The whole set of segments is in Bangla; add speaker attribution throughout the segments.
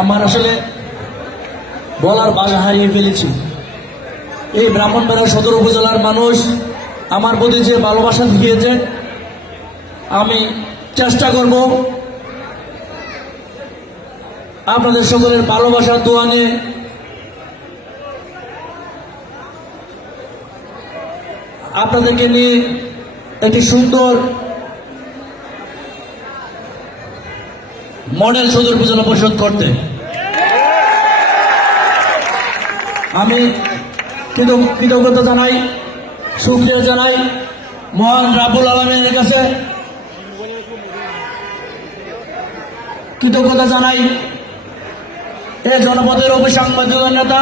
Speaker 1: আমার আসলে বলার বাঘা হারিয়ে ফেলেছি। এই ব্রাহ্মণবাড়া সদর উপজেলার মানুষ আমার প্রতি যে ভালোবাসা দেখিয়েছে, আমি চেষ্টা করব আপনাদের সকলের ভালোবাসার দোয়া নিয়ে আপনাদেরকে নিয়ে একটি সুন্দর মডেল সদর উপজেলা পরিষদ করতে। আমি কৃতজ্ঞতা জানাই, সুক্রিয়া জানাই মহান রাবুল আলমের কাছে। কৃতজ্ঞতা জানাই এ জনপদের অভিসাংবাদিক নেতা।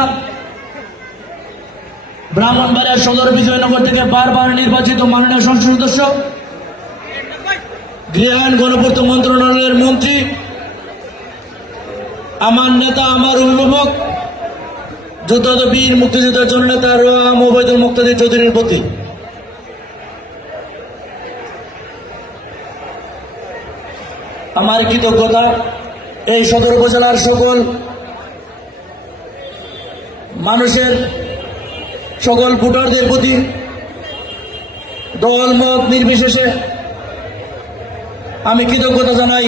Speaker 1: ব্রাহ্মণবাড়িয়া সদর বিজয়নগর থেকে বারবার নির্বাচিত মাননীয় সংসদ সদস্য, গৃহায়ন গণপূর্ত মন্ত্রণালয়ের মন্ত্রী আমার নেতা, আমার অভিভাবক যুদ্ধ বীর মুক্তিযুদ্ধের জন্য নেতা রাম ওবায়দুল মুক্তাদি চৌধুরীর প্রতি। আমার কৃতজ্ঞতা, এই সদর উপজেলার সকল মানুষের, সকল ভোটারদের প্রতি দল মত নির্বিশেষে আমি কৃতজ্ঞতা জানাই।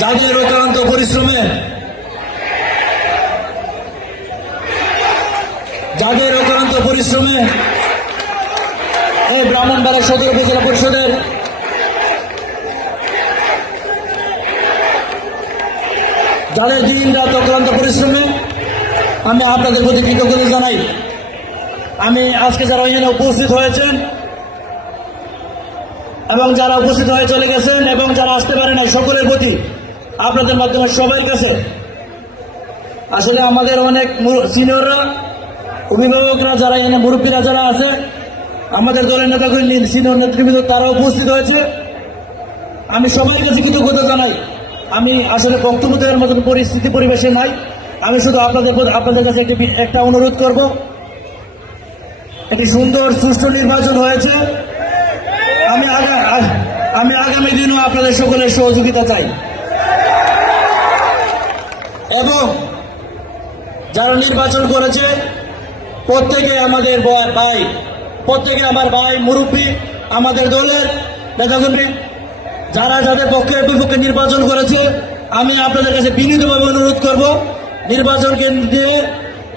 Speaker 1: যাদের অক্লান্ত পরিশ্রমে, যাদের অক্লান্ত পরিশ্রমে, এই ব্রাহ্মণবাড়া সদর উপজেলা পরিষদের যাদের দিন রাত অক্লান্ত পরিশ্রমে, আমি আপনাদের প্রতি কৃতজ্ঞতা জানাই। আমি আজকে যারা এখানে উপস্থিত হয়েছেন এবং যারা উপস্থিত হয়ে চলে গেছেন এবং যারা আসতে পারে না সকলের প্রতি আপনাদের মাধ্যমে সবার কাছে। আসলে আমাদের অনেক সিনিয়ররা অভিভাবকরা যারা এনে, মুরব্বীরা যারা আছে, আমাদের দলের নেতাগুলি সিনিয়র নেতৃবৃন্দ তারা উপস্থিত হয়েছে। আমি সবার কাছে কৃতজ্ঞতা জানাই। আমি আসলে বক্তব্য দেওয়ার মতন পরিস্থিতি, পরিবেশে নাই। আমি শুধু আপনাদের আপনাদের কাছে একটি একটা অনুরোধ করব। একটি সুন্দর, সুষ্ঠু নির্বাচন হয়েছে। আমি আমি আগামী দিনও আপনাদের সকলের সহযোগিতা চাই। এবং যারা নির্বাচন করেছে, প্রত্যেকে আমাদের ভাই, প্রত্যেকে আমার ভাই মুরব্বী, আমাদের দলের নেতাকর্মী যারা যাদের পক্ষে বিপক্ষে নির্বাচন করেছে, আমি আপনাদের কাছে বিনীতভাবে অনুরোধ করব নির্বাচনকে নিয়ে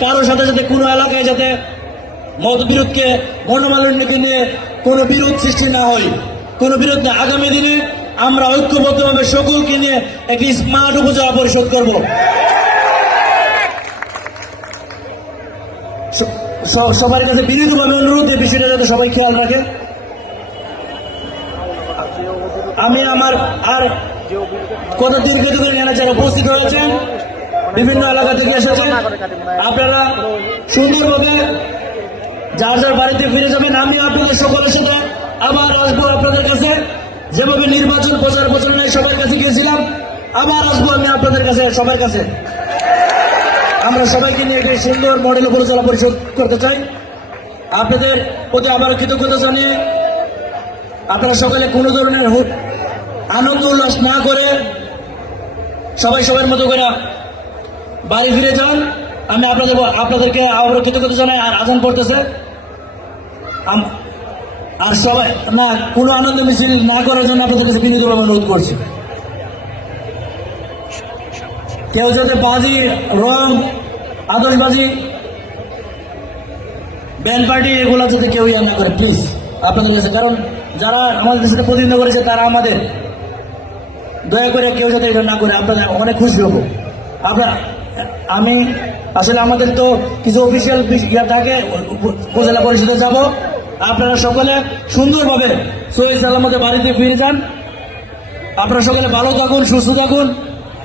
Speaker 1: কারোর সাথে সাথে কোনো এলাকায় যাতে মতবিরোধকে, মনোমালিন্যকে নিয়ে কোনো বিরোধ সৃষ্টি না হয়, কোনো বিরোধ না। আগামী দিনে আমরা ঐক্যবদ্ধভাবে সকলকে নিয়ে একটি স্মার্ট উপজেলা পরিষদ করব। সবার কাছে বিনীতভাবে অনুরোধ এই বিষয়টা যাতে সবাই খেয়াল রাখে। আমি আমার আর কত দীর্ঘ দূরে এখানে যারা উপস্থিত হয়েছেন বিভিন্ন এলাকা থেকে এসেছেন। আপনারা সুন্দরভাবে যার যার বাড়িতে ফিরে যাবেন আমি আপনাদের সকলের সাথে আবার আসব আপনাদের কাছে। যেভাবে নির্বাচন প্রচার প্রচারণায় সবার কাছে গিয়েছিলাম, আবার আসব আমি আপনাদের কাছে, সবার কাছে। আমরা সবাইকে নিয়ে একটি সুন্দর মডেল পরিচালনা পরিষদ করতে চাই। আপনাদের প্রতি আবার কৃতজ্ঞতা জানিয়ে আপনারা সকালে কোনো ধরনের আনন্দ উল্লাস না করে সবাই সবার মতো করে বাড়ি ফিরে যান। আমি আপনাদের আপনাদেরকে আবার কৃতজ্ঞতা জানাই, আর আজান পড়তেছে। আর সবাই, না, কোনো আনন্দ মিছিল না করার জন্য আপনাদের কাছে বিনীতভাবে অনুরোধ করছি। কেউ যাতে বাজি, রং, আদলবাজি, ব্যান্ড পার্টি এগুলো যাতে কেউ ইয়ে না করে প্লিজ আপনাদের কাছে, কারণ যারা আমাদের সাথে প্রতিনিধিত্ব করেছে, তারা আমাদের দয়া করে কেউ যাতে এটা না করে, আপনাদের অনেক খুশি হব। আপনার, আমি, আসলে আমাদের তো কিছু অফিসিয়াল ইয়ে থাকে উপ- উপজেলা পরিষদে যাব। আপনারা সকলে সুন্দরভাবে সহি সালামতে বাড়িতে ফিরে যান। আপনারা সকলে ভালো থাকুন, সুস্থ থাকুন।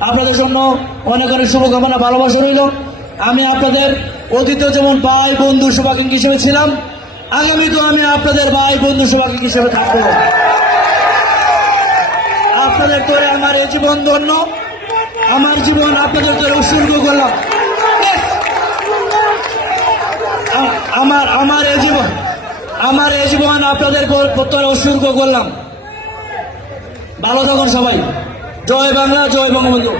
Speaker 1: আপনাদের জন্য অনেক অনেক শুভকামনা, ভালোবাসা রইল। আমি আপনাদের অতীত যেমন ভাই, বন্ধু, শুভাকাঙ্ক্ষী হিসেবে ছিলাম, আগামীতেও আমি আপনাদের ভাই, বন্ধু, শুভাকাঙ্ক্ষী হিসেবে থাকব। আপনাদের তোরে আমার এই জীবন ধন্য। আমার জীবন আপনাদের তোরে উৎসর্গ করলাম। আমার আমার এই জীবন। আমার এই জীবন আপনাদের প্রত্যয় উৎসর্গ করলাম। ভালো থাকুন সবাই। জয় বাংলা জয় বঙ্গবন্ধু।